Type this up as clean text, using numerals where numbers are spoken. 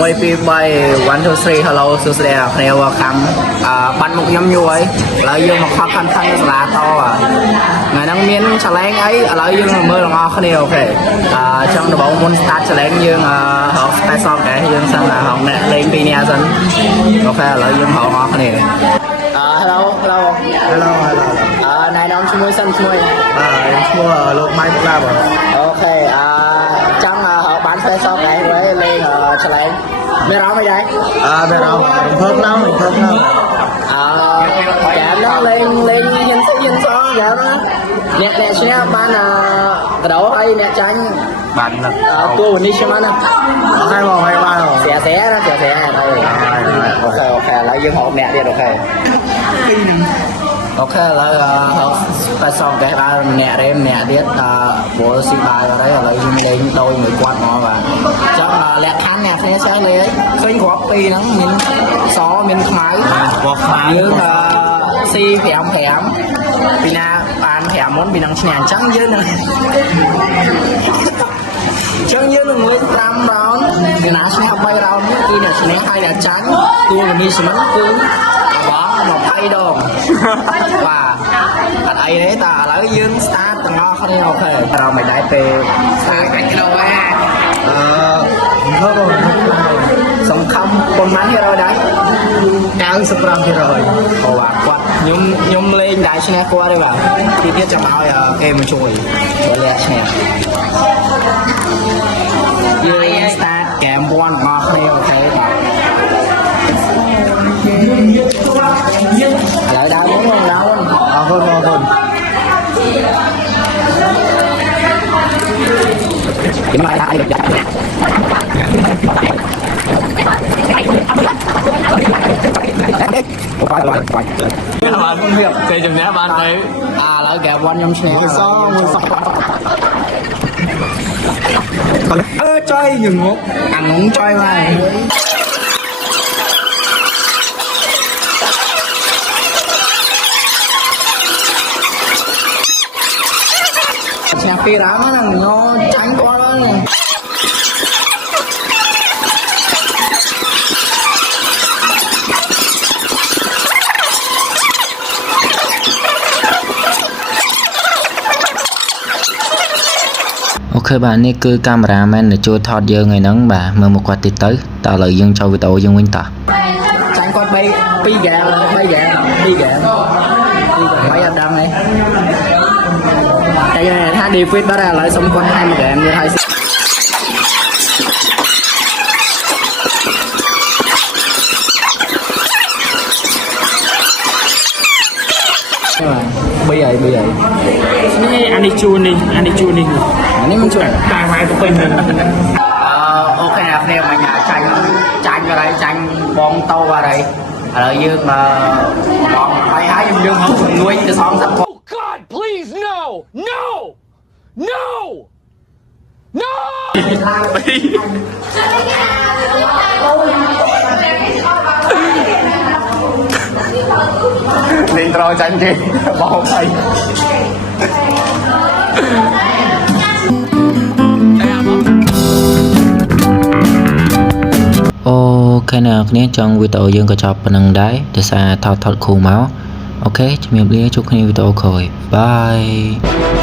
មួយពី3 1 2 3 hello សួស្តីអ្នកគ្នា welcome បាត់មុខខ្ញុំយូរហើយឥឡូវយើងមកខកខានខាងសាលាតថ្ងៃហ្នឹងមានឆាឡែងអីឥឡូវយើងមើលទាំងអស់គ្នាអូខេចង់ដំបូងមុន start ឆាឡែងយើងហៅ special guest យើងសិនហៅអ្នកលេង2នាក់សិនអូខេឥឡូវយើងហៅទាំងអស់គ្នាhello hello hello hello ណែនាំឈ្មោះសិនឈ្មោះឈ្មោះលោកម៉ៃក្លាបអូខេចង់បាន special guest វិញលេងឆាឡែងមានអារម្មណ៍អីដែរមានអារម្មណ៍ភើបណាស់ភើបណាស់ចាហ្នឹងលេងហ៊ានសងចាអ្នកឈ្នះបានកដោហើយអ្នកចាញ់បានគូនេះឆ្មាណាហើយមកហើយបានស្រាហើយអូខេឥឡូវយើងហៅអ្នកទៀតអូខេអូខេឥឡូវតែសងកេះដល់អ្នករេមអ្នកទៀតព្រោះស៊ីបាយអត់ហើយឥឡូវយើងលេងដោយមួយគាត់មកបាទចង់លក្ខខណ្ឌអ្នកគ្នាចេះលេងឃើញគ្រាប់ពីរហ្នឹងមានសមានខ្មៅគ្រាប់ខ្មៅយើងស៊ី5ពីណាបាន5មុនពីនឹងឈ្នះអញ្ចឹងយើងនឹងងើយ5រោនពីណាឈ្នះ3រោននេះគឺអ្នកឈ្នះហើយអ្នកចាញ់គូមីសមិនគឺបង20ដងបាទអត់អីទេតែឥឡូវយើង start ទាំងអស់គ្នាអូខេเราមិនដែរពេល start កាច់ក្តៅសង្ខំប៉ុន្មានហេរ៉ូដែរ95%អូបាទគាត់ខ្ញុំលេងដែរឈ្នះគាត់ទេបាទទីទៀតចាំឲ្យគេមកជួយលាក់ឈ្នះយើង start ហ្គេម1របស់គ្នាអូខេបាទឥឡូវដើរមុនអរគុណពីមកដាក់អីទៅចាក់បានវាគេជំនះបានទៅឥឡូវហ្គេម1ខ្ញុំឈ្នះសងចុយញងប់អាងងចុយហើយឈ្នះ2រ៉ាមហ្នឹងញ៉ចាញ់គាត់ហើយអូខេបាទនេះគឺកាមេរ៉ាមែនដែលជួយថតយើងថ្ងៃហ្នឹងបាទមើលមកគាត់ទៀតទៅតើឥឡូវយើងចូលវីដេអូយើងវិញតោះចាញ់គាត់2ហ្គេម3ហ្គេមអត់ដឹងទេតែថា defeat បាត់ហើយឥឡូវសុំគាត់ឲ្យមួយហ្គេមទៀតហើយបីហើយនេះអានេះជួននេះអានេះមិនជួនតែមកទៅពេញអូខេអ្នកគ្នាមកចាញ់អីចាញ់បងតោអីឥឡូវយើងបងបាយហើយយើងហៅជំនួយទៅសងសឹក Oh God please no lên rồi tranh kì bỏ thầy ok nào nhé trong video dương có chọc bằng đáy để xa thọt khô máu ok chúc mừng chúc video khỏi bye